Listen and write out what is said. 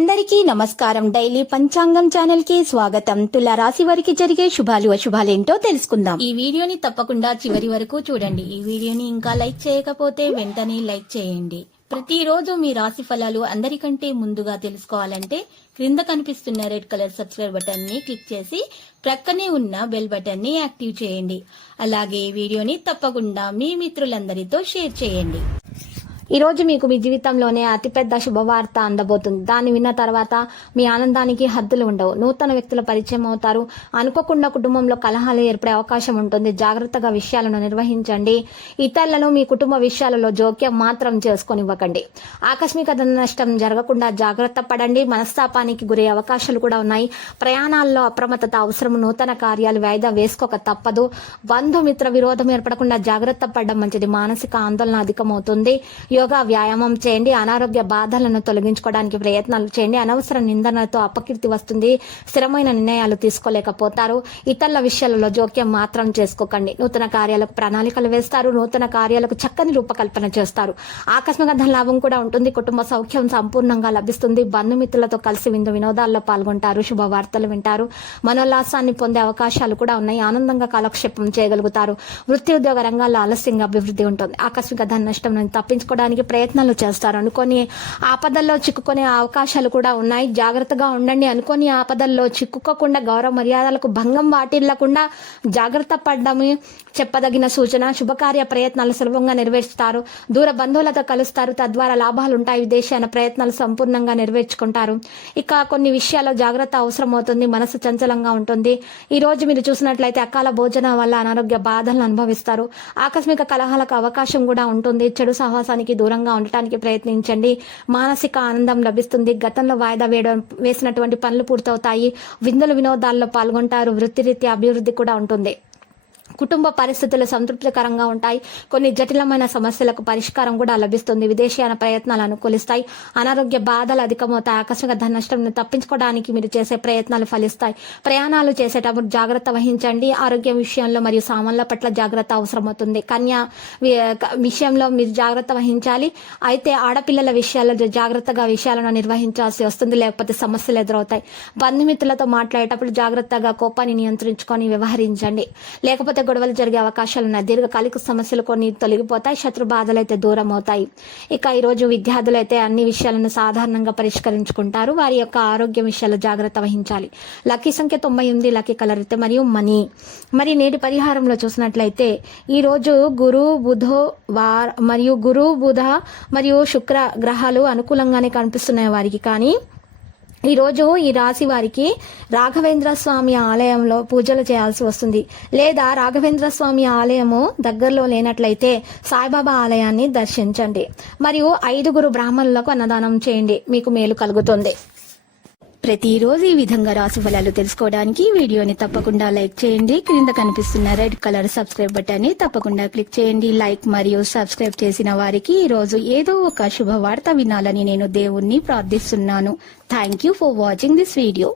అందరికీ నమస్కారం. డైలీ పంచాంగం ఛానల్ కి స్వాగతం. తుల రాశి వారికి జరిగే శుభాలు అశుభాలేంటో తెలుసుకుందాం. ఈ వీడియోని తప్పకుండా చివరి వరకు చూడండి. ఈ వీడియోని ఇంకా లైక్ చేయకపోతే వెంటనే లైక్ చేయండి. ప్రతిరోజు మీ రాశి ఫలాలు అందరికంటే ముందుగా తెలుసుకోవాలంటే క్రింద కనిపిస్తున్న రెడ్ కలర్ సబ్స్క్రైబ్ బటన్ ని క్లిక్ చేసి ప్రక్కనే ఉన్న బెల్ బటన్ ని యాక్టివ్ చేయండి. అలాగే ఈ వీడియోని తప్పకుండా మీ మిత్రులందరితో షేర్ చేయండి. ఈ రోజు మీకు మీ జీవితంలోనే అతిపెద్ద శుభవార్త అందబోతుంది. దాన్ని విన్న తర్వాత మీ ఆనందానికి హద్దులు ఉండవు. నూతన వ్యక్తుల పరిచయం అవుతారు. అనుకోకుండా కుటుంబంలో కలహాలు ఏర్పడే అవకాశం ఉంటుంది. జాగ్రత్తగా విషయాలను నిర్వహించండి. ఇతరులను మీ కుటుంబ విషయాలలో జోక్యం మాత్రం చేసుకొనివ్వకండి. ఆకస్మిక ధన నష్టం జరగకుండా జాగ్రత్త పడండి. మనస్తాపానికి గురయ్యే అవకాశాలు కూడా ఉన్నాయి. ప్రయాణాల్లో అప్రమత్తత అవసరం. నూతన కార్యాలు వాయిదా వేసుకోక తప్పదు. బంధుమిత్ర విరోధం ఏర్పడకుండా జాగ్రత్త పడడం మంచిది. మానసిక ఆందోళన అధికమవుతుంది. యోగా వ్యాయామం చేయండి. అనారోగ్య బాధలను తొలగించుకోవడానికి ప్రయత్నాలు చేయండి. అనవసర నిందనలతో అపకీర్తి వస్తుంది. స్థిరమైన నిర్ణయాలు తీసుకోలేకపోతారు. ఇతరుల విషయాలలో జోక్యం మాత్రం చేసుకోకండి. నూతన కార్యాలకు ప్రణాళికలు వేస్తారు. నూతన కార్యాలకు చక్కని రూపకల్పన చేస్తారు. ఆకస్మిక ధన లాభం కూడా ఉంటుంది. కుటుంబ సౌఖ్యం సంపూర్ణంగా లభిస్తుంది. బంధుమిత్రులతో కలిసి వినోదాల్లో పాల్గొంటారు. శుభవార్తలు వింటారు. మనోల్లాసాన్ని పొందే అవకాశాలు కూడా ఉన్నాయి. ఆనందంగా కాలక్షేపం చేయగలుగుతారు. వృత్తి ఉద్యోగ రంగాల్లో ఆలస్యంగా అభివృద్ధి ఉంటుంది. ఆకస్మిక ధన నష్టం నుంచి తప్పించుకోవడానికి ప్రయత్నాలు చేస్తారు. అనుకోని ఆపదల్లో చిక్కుకునే అవకాశాలు కూడా ఉన్నాయి. జాగ్రత్తగా ఉండండి. అనుకోని ఆపదల్లో చిక్కుకోకుండా గౌరవ మర్యాదలకు భంగం వాటిల్లకుండా జాగ్రత్త పడడమే చెప్పదగిన సూచన. శుభకార్య ప్రయత్నాలు సులభంగా నెరవేర్చుతారు. దూర బంధువులతో కలుస్తారు. తద్వారా లాభాలు ఉంటాయి. విదేశీయాన ప్రయత్నాలు సంపూర్ణంగా నెరవేర్చుకుంటారు. ఇక కొన్ని విషయాల్లో జాగ్రత్త అవసరం అవుతుంది. మనసు చంచలంగా ఉంటుంది. ఈ రోజు మీరు చూసినట్లయితే అకాల భోజనం వల్ల అనారోగ్య బాధలను అనుభవిస్తారు. ఆకస్మిక కలహాలకు అవకాశం కూడా ఉంటుంది. చెడు సహవాసానికి దూరంగా ఉండటానికి ప్రయత్నించండి. మానసిక ఆనందం లభిస్తుంది. గతంలో వాయిదా వేసినటువంటి పనులు పూర్తవుతాయి. విందులు వినోదాల్లో పాల్గొంటారు. వృత్తిరీత్యా అభివృద్ధి కూడా ఉంటుంది. కుటుంబ పరిస్థితులు సంతృప్తికరంగా ఉంటాయి. కొన్ని జటిలమైన సమస్యలకు పరిష్కారం కూడా లభిస్తుంది. విదేశీయాన ప్రయత్నాలు అనుకూలిస్తాయి. అనారోగ్య బాధలు అధికమవుతాయి. ఆకస్మిక ధన నష్టం తప్పించుకోవడానికి మీరు చేసే ప్రయత్నాలు ఫలిస్తాయి. ప్రయాణాలు చేసేటప్పుడు జాగ్రత్త వహించండి. ఆరోగ్యం విషయంలో మరియు సామాన్ల పట్ల జాగ్రత్త అవసరమవుతుంది. కన్యా విషయంలో మీరు జాగ్రత్త వహించాలి. అయితే ఆడపిల్లల విషయాల్లో జాగ్రత్తగా విషయాలను నిర్వహించాల్సి వస్తుంది. లేకపోతే సమస్యలు ఎదురవుతాయి. బంధుమిత్రులతో మాట్లాడేటప్పుడు జాగ్రత్తగా కోపాన్ని నియంత్రించుకొని వ్యవహరించండి. లేకపోతే గొడవలు జరిగే అవకాశాలు ఉన్నాయి. దీర్ఘకాలిక సమస్యలు కొన్ని తొలగిపోతాయి. శత్రు బాధలు అయితే దూరం అవుతాయి. ఇక ఈ రోజు విద్యార్థులు అయితే అన్ని విషయాలను సాధారణంగా పరిష్కరించుకుంటారు. వారి యొక్క ఆరోగ్య విషయాల్లో జాగ్రత్త వహించాలి. లక్కీ సంఖ్య 98, లక్కీ కలర్ అయితే మరియు మనీ. మరి నేటి పరిహారంలో చూసినట్లయితే ఈ రోజు గురు బుధ మరియు శుక్ర గ్రహాలు అనుకూలంగానే కనిపిస్తున్నాయి వారికి. కానీ ఈరోజు ఈ రాశి వారికి రాఘవేంద్ర స్వామి ఆలయంలో పూజలు చేయాల్సి వస్తుంది. లేదా రాఘవేంద్ర స్వామి ఆలయము దగ్గరలో లేనట్లయితే సాయిబాబా ఆలయాన్ని దర్శించండి. మరియు 5 బ్రాహ్మణులకు అన్నదానం చేయండి. మీకు మేలు కలుగుతుంది. ప్రతిరోజు ఈ విధంగా రాశి ఫలాలు తెలుసుకోవడానికి వీడియోని తప్పకుండా లైక్ చేయండి. క్రింద కనిపిస్తున్న రెడ్ కలర్ సబ్స్క్రైబ్ బటన్ ని తప్పకుండా క్లిక్ చేయండి. లైక్ మరియు సబ్స్క్రైబ్ చేసిన వారికి ఈ రోజు ఏదో ఒక శుభవార్త వినాలని నేను దేవుణ్ణి ప్రార్థిస్తున్నాను. Thank you for watching this video.